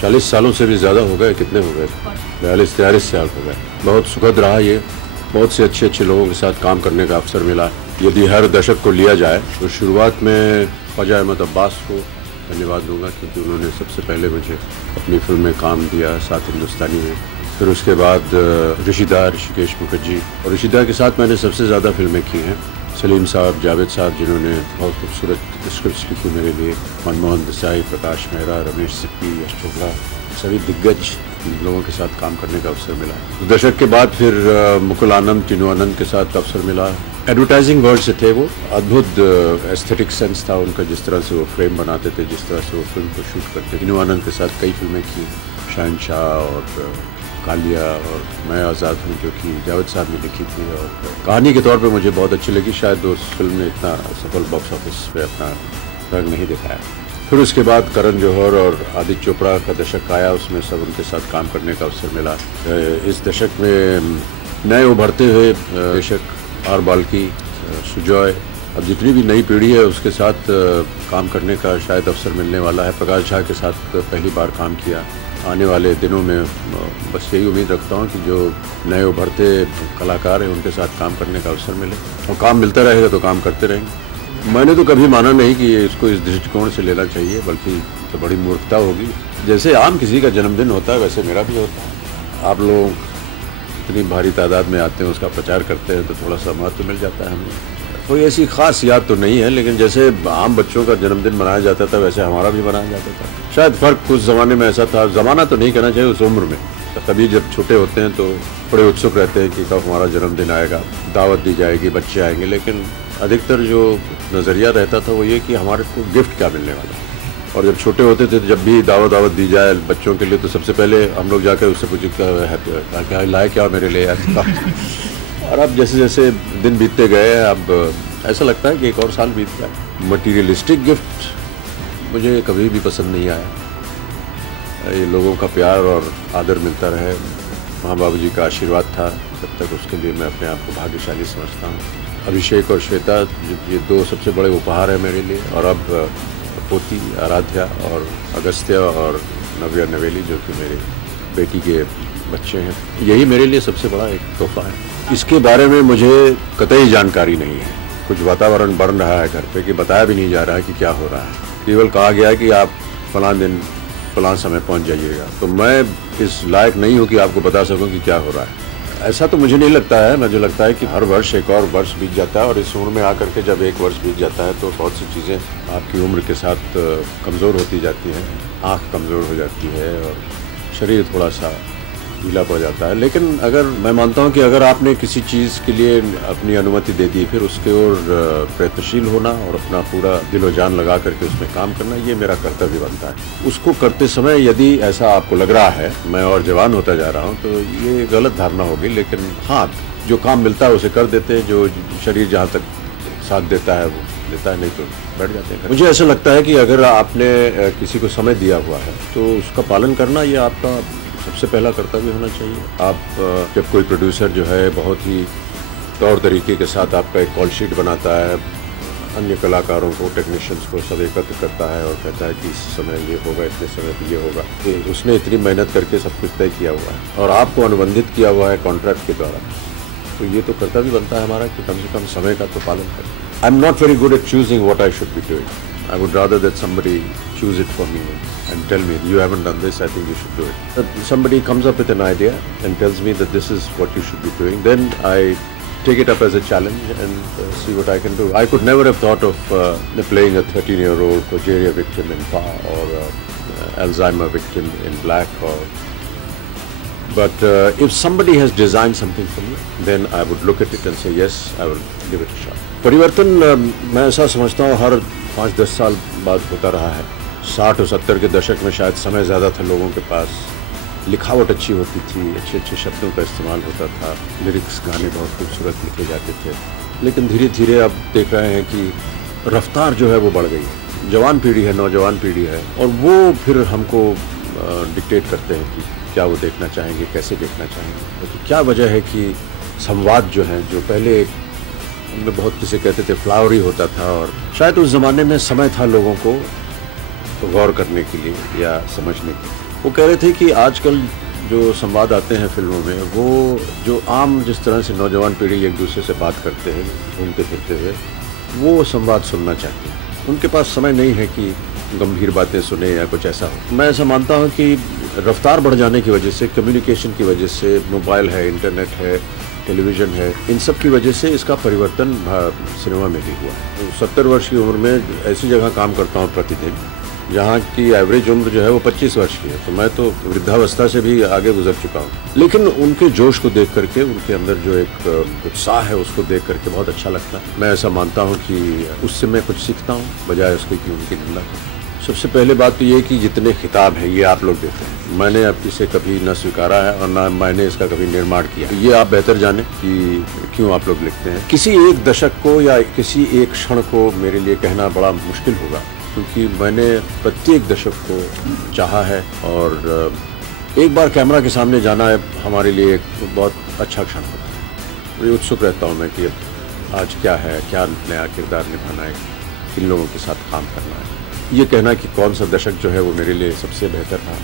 40 सालों से भी ज़्यादा हो गए, कितने हो गए, 42-43 साल हो गए। बहुत सुखद रहा ये, बहुत से अच्छे अच्छे लोगों के साथ काम करने का अवसर मिला। यदि हर दशक को लिया जाए तो शुरुआत में ख्वाजा अहमद अब्बास को धन्यवाद दूंगा, क्योंकि उन्होंने सबसे पहले मुझे अपनी फिल्म में काम दिया, साथ हिंदुस्तानी में। फिर उसके बाद ऋषिदा, ऋषिकेश मुखर्जी, और ऋषिदा के साथ मैंने सबसे ज़्यादा फिल्में की हैं। सलीम साहब, जावेद साहब, जिन्होंने बहुत खूबसूरत स्क्रिप्ट्स लिखी मेरे लिए, मनमोहन देसाई, प्रकाश मेहरा, रमेश सिप्पी, यश चोपड़ा, सभी दिग्गज लोगों के साथ काम करने का अवसर मिला। दशक के बाद फिर मुकुल आनंद, टीनू आनंद के साथ अवसर मिला। एडवर्टाइजिंग वर्ल्ड से थे वो, अद्भुत एस्थेटिक सेंस था उनका, जिस तरह से वो फ्रेम बनाते थे, जिस तरह से वो फिल्म को शूट करते। टीनू आनंद के साथ कई फिल्में की, शहनशाह और कालिया और मैं आज़ाद हूँ, जो कि जावेद साहब ने लिखी थी, और कहानी के तौर पे मुझे बहुत अच्छी लगी। शायद उस फिल्म ने इतना सफल बॉक्स ऑफिस पे अपना रंग नहीं दिखाया। फिर उसके बाद करण जौहर और आदित्य चोपड़ा का दशक आया, उसमें सब उनके साथ काम करने का अवसर मिला। इस दशक में नए उभरते हुए बेशक आर बाल्की, सुजॉय, अब जितनी भी नई पीढ़ी है उसके साथ काम करने का शायद अवसर मिलने वाला है। प्रकाश झा के साथ पहली बार काम किया। आने वाले दिनों में बस यही उम्मीद रखता हूँ कि जो नए उभरते कलाकार हैं उनके साथ काम करने का अवसर मिले, और काम मिलता रहेगा तो काम करते रहेंगे। मैंने तो कभी माना नहीं कि इसको इस दृष्टिकोण से लेना चाहिए, बल्कि तो बड़ी मूर्खता होगी। जैसे आम किसी का जन्मदिन होता है वैसे मेरा भी होता है। आप लोग इतनी भारी तादाद में आते हैं, उसका प्रचार करते हैं, तो थोड़ा सा महत्व मिल जाता है हमें। कोई ऐसी खास याद तो नहीं है, लेकिन जैसे आम बच्चों का जन्मदिन मनाया जाता था वैसे हमारा भी मनाया जाता था। शायद फ़र्क उस ज़माने में ऐसा था, ज़माना तो नहीं कहना चाहिए, उस उम्र में तभी जब छोटे होते हैं तो बड़े उत्सुक रहते हैं कि कब हमारा जन्मदिन आएगा, दावत दी जाएगी, बच्चे आएंगे। लेकिन अधिकतर जो नज़रिया रहता था वो ये कि हमारे को गिफ्ट क्या मिलने वाला है। और जब छोटे होते थे तो जब भी दावत दी जाए बच्चों के लिए, तो सबसे पहले हम लोग जाकर उससे पूछे क्या लाए, क्या मेरे लिए और अब जैसे जैसे दिन बीतते गए, अब ऐसा लगता है कि एक और साल बीत गया। मटीरियलिस्टिक गिफ्ट मुझे कभी भी पसंद नहीं आया। ये लोगों का प्यार और आदर मिलता रहे, माँ बाबू जी का आशीर्वाद था तब तक, उसके लिए मैं अपने आप को भाग्यशाली समझता हूँ। अभिषेक और श्वेता, ये दो सबसे बड़े उपहार हैं मेरे लिए। और अब पोती आराध्या और अगस्त्या और नव्या नवेली, जो कि मेरी बेटी के बच्चे हैं, यही मेरे लिए सबसे बड़ा एक तोहफा है। इसके बारे में मुझे कतई जानकारी नहीं है। कुछ वातावरण बन रहा है घर पे कि बताया भी नहीं जा रहा है कि क्या हो रहा है। केवल कहा गया है कि आप फलां दिन फलां समय पहुंच जाइएगा, तो मैं इस लायक नहीं हूं कि आपको बता सकूं कि क्या हो रहा है। ऐसा तो मुझे नहीं लगता है। मुझे लगता है कि हर वर्ष एक और वर्ष बीत जाता है, और इस उम्र में आकर के जब एक वर्ष बीत जाता है तो बहुत सी चीज़ें आपकी उम्र के साथ कमज़ोर होती जाती हैं। आँख कमज़ोर हो जाती है और शरीर थोड़ा सा ढीला पड़ जाता है। लेकिन अगर मैं मानता हूं कि अगर आपने किसी चीज़ के लिए अपनी अनुमति दे दी, फिर उसके ओर प्रयत्नशील होना और अपना पूरा दिलो जान लगा करके उसमें काम करना, ये मेरा कर्तव्य बनता है। उसको करते समय यदि ऐसा आपको लग रहा है मैं और जवान होता जा रहा हूँ, तो ये गलत धारणा होगी। लेकिन हाँ, जो काम मिलता है उसे कर देते हैं, जो शरीर जहाँ तक साथ देता है वो देता है, नहीं तो बैठ जाते हैं। मुझे ऐसा लगता है कि अगर आपने किसी को समय दिया हुआ है तो उसका पालन करना ये आपका सबसे पहला कर्तव्य होना चाहिए। आप जब कोई प्रोड्यूसर जो है बहुत ही तौर तरीके के साथ आपका एक कॉल शीट बनाता है, अन्य कलाकारों को, टेक्नीशियंस को सब एकत्र करता है और कहता है कि इस समय ये होगा, इतने समय पे ये होगा, तो उसने इतनी मेहनत करके सब कुछ तय किया हुआ है और आपको अनुबंधित किया हुआ है कॉन्ट्रैक्ट के द्वारा, तो ये तो कर्तव्य बनता है हमारा कि कम से कम समय का तो पालन करें। I am not very good at choosing what I should be doing. I would rather that somebody choose it for me and tell me, you haven't done this, I think you should do it. If somebody comes up with an idea and tells me that this is what you should be doing, then I take it up as a challenge and see what I can do. I could never have thought of playing a 13-year-old progeria victim in Pa or Alzheimer victim in Black. But if somebody has designed something for me, then I would look at it and say, yes, I will give it a shot. परिवर्तन मैं ऐसा समझता हूँ हर 5-10 साल बाद होता रहा है। 60 और 70 के दशक में शायद समय ज़्यादा था लोगों के पास, लिखावट अच्छी होती थी, अच्छे अच्छे शब्दों का इस्तेमाल होता था, लिरिक्स गाने बहुत खूबसूरत लिखे जाते थे। लेकिन धीरे धीरे अब देख रहे हैं कि रफ्तार जो है वो बढ़ गई है। जवान पीढ़ी है, नौजवान पीढ़ी है, और वो फिर हमको डिक्टेट करते हैं कि क्या वो देखना चाहेंगे, कैसे देखना चाहेंगे। तो क्या वजह है कि संवाद जो है, जो पहले में बहुत किसे कहते थे फ्लावरी होता था, और शायद उस ज़माने में समय था लोगों को गौर करने के लिए या समझने के लिए। वो कह रहे थे कि आजकल जो संवाद आते हैं फिल्मों में, वो जो आम जिस तरह से नौजवान पीढ़ी एक दूसरे से बात करते हैं घूमते फिरते हुए, वो संवाद सुनना चाहते हैं। उनके पास समय नहीं है कि गंभीर बातें सुने या कुछ ऐसा हो। मैं ऐसा मानता हूँ कि रफ्तार बढ़ जाने की वजह से, कम्युनिकेशन की वजह से, मोबाइल है, इंटरनेट है, टेलीविज़न है, इन सब की वजह से इसका परिवर्तन सिनेमा में भी हुआ है। 70 वर्ष की उम्र में ऐसी जगह काम करता हूँ प्रतिदिन जहाँ की एवरेज उम्र जो है वो 25 वर्ष की है, तो मैं तो वृद्धावस्था से भी आगे गुजर चुका हूँ। लेकिन उनके जोश को देख करके, उनके अंदर जो एक उत्साह है उसको देख करके बहुत अच्छा लगता है। मैं ऐसा मानता हूँ कि उससे मैं कुछ सीखता हूँ बजाय उसके कि उनकी निंदा करूँ। सबसे पहले बात तो ये कि जितने खिताब हैं ये आप लोग देते हैं, मैंने अब इसे कभी न स्वीकारा है और न मैंने इसका कभी निर्माण किया। ये आप बेहतर जाने कि क्यों आप लोग लिखते हैं। किसी एक दशक को या किसी एक क्षण को मेरे लिए कहना बड़ा मुश्किल होगा, क्योंकि मैंने प्रत्येक दशक को चाहा है और एक बार कैमरा के सामने जाना है हमारे लिए एक बहुत अच्छा क्षण होता है। मैं उत्सुक रहता हूँ मैं कि आज क्या है, क्या नया किरदार निभाना है, किन लोगों के साथ काम करना है। ये कहना कि कौन सा दशक जो है वो मेरे लिए सबसे बेहतर था,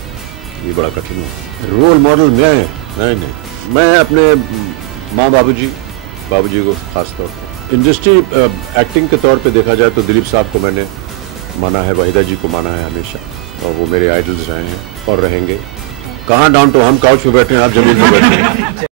ये बड़ा कठिन है। रोल मॉडल नहीं, मैं अपने माँ बाबूजी को खास तौर पर, इंडस्ट्री एक्टिंग के तौर पे देखा जाए तो दिलीप साहब को मैंने माना है, वहीदा जी को माना है हमेशा, और वो मेरे आइडल्स रहे हैं और रहेंगे। कहाँ डाउन टू, हम काउच पे बैठे हैं, आप जमीन पे बैठे हैं।